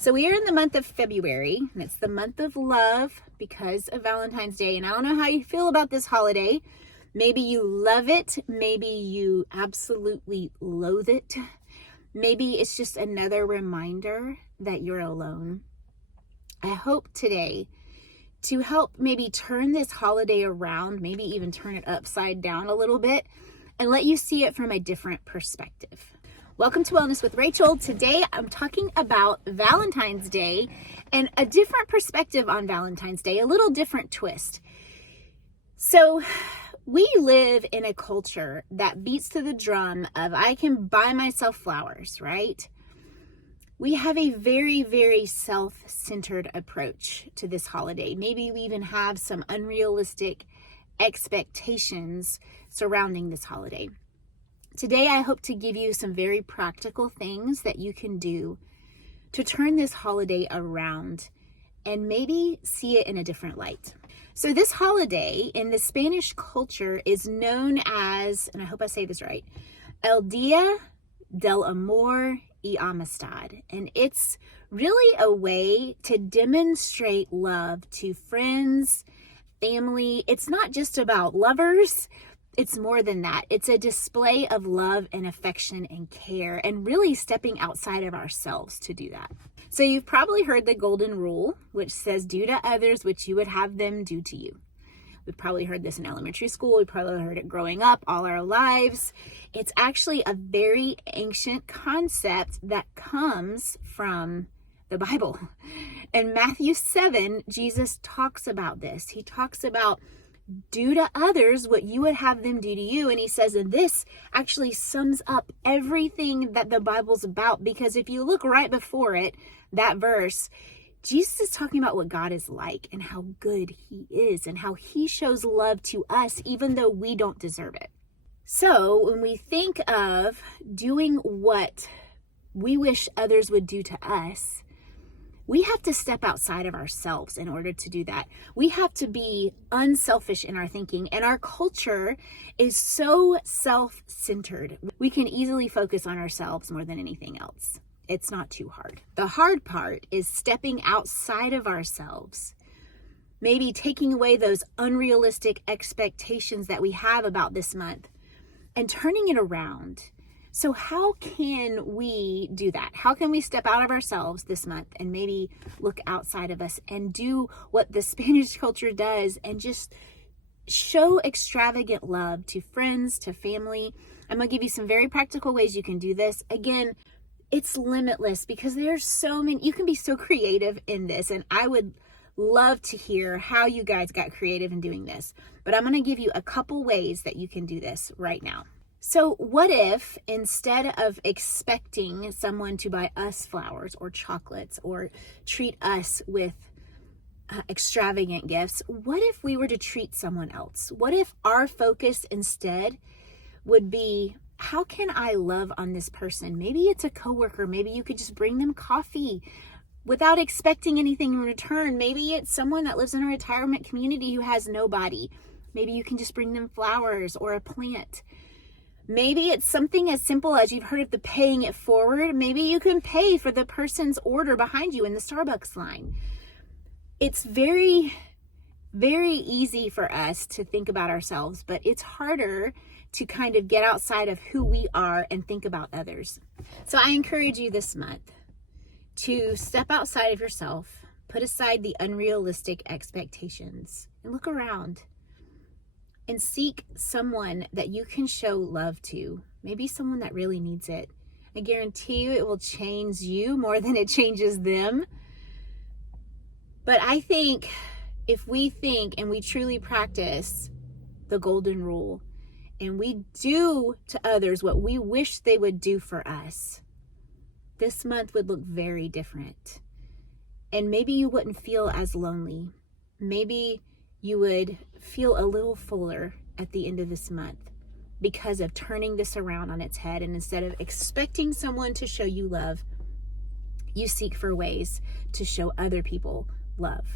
So we are in the month of February, and it's the month of love because of Valentine's Day. And I don't know how you feel about this holiday. Maybe you love it. Maybe you absolutely loathe it. Maybe it's just another reminder that you're alone. I hope today to help maybe turn this holiday around, maybe even turn it upside down a little bit, and let you see it from a different perspective. Welcome to Wellness with Rachel. Today I'm talking about Valentine's Day and a different perspective on Valentine's Day, a little different twist. So we live in a culture that beats to the drum of I can buy myself flowers, right? We have a very, very self-centered approach to this holiday. Maybe we even have some unrealistic expectations surrounding this holiday. Today, I hope to give you some very practical things that you can do to turn this holiday around and maybe see it in a different light. So this holiday in the Spanish culture is known as, and I hope I say this right, El Día del Amor y Amistad. And it's really a way to demonstrate love to friends, family. It's not just about lovers. It's more than that. It's a display of love and affection and care, and really stepping outside of ourselves to do that. So you've probably heard the golden rule, which says, do to others what you would have them do to you. We've probably heard this in elementary school. We probably heard it growing up all our lives. It's actually a very ancient concept that comes from the Bible. In Matthew 7, Jesus talks about this. He talks about do to others what you would have them do to you. And he says, and this actually sums up everything that the Bible's about, because if you look right before it, that verse, Jesus is talking about what God is like and how good he is and how he shows love to us even though we don't deserve it. So when we think of doing what we wish others would do to us, we have to step outside of ourselves in order to do that. We have to be unselfish in our thinking, and our culture is so self-centered. We can easily focus on ourselves more than anything else. It's not too hard. The hard part is stepping outside of ourselves, maybe taking away those unrealistic expectations that we have about this month and turning it around. So how can we do that? How can we step out of ourselves this month and maybe look outside of us and do what the Spanish culture does and just show extravagant love to friends, to family? I'm going to give you some very practical ways you can do this. Again, it's limitless because there's so many, you can be so creative in this, and I would love to hear how you guys got creative in doing this. But I'm going to give you a couple ways that you can do this right now. So what if instead of expecting someone to buy us flowers or chocolates or treat us with extravagant gifts, what if we were to treat someone else? What if our focus instead would be, how can I love on this person? Maybe it's a coworker. Maybe you could just bring them coffee without expecting anything in return. Maybe it's someone that lives in a retirement community who has nobody. Maybe you can just bring them flowers or a plant. Maybe it's something as simple as, you've heard of the paying it forward. Maybe you can pay for the person's order behind you in the Starbucks line. It's very, very easy for us to think about ourselves, but it's harder to kind of get outside of who we are and think about others. So I encourage you this month to step outside of yourself, put aside the unrealistic expectations, and look around. And seek someone that you can show love to. Maybe someone that really needs it. I guarantee you it will change you more than it changes them. But I think if we think and we truly practice the golden rule, and we do to others what we wish they would do for us, this month would look very different. And maybe you wouldn't feel as lonely. Maybe you would feel a little fuller at the end of this month because of turning this around on its head. And instead of expecting someone to show you love, you seek for ways to show other people love.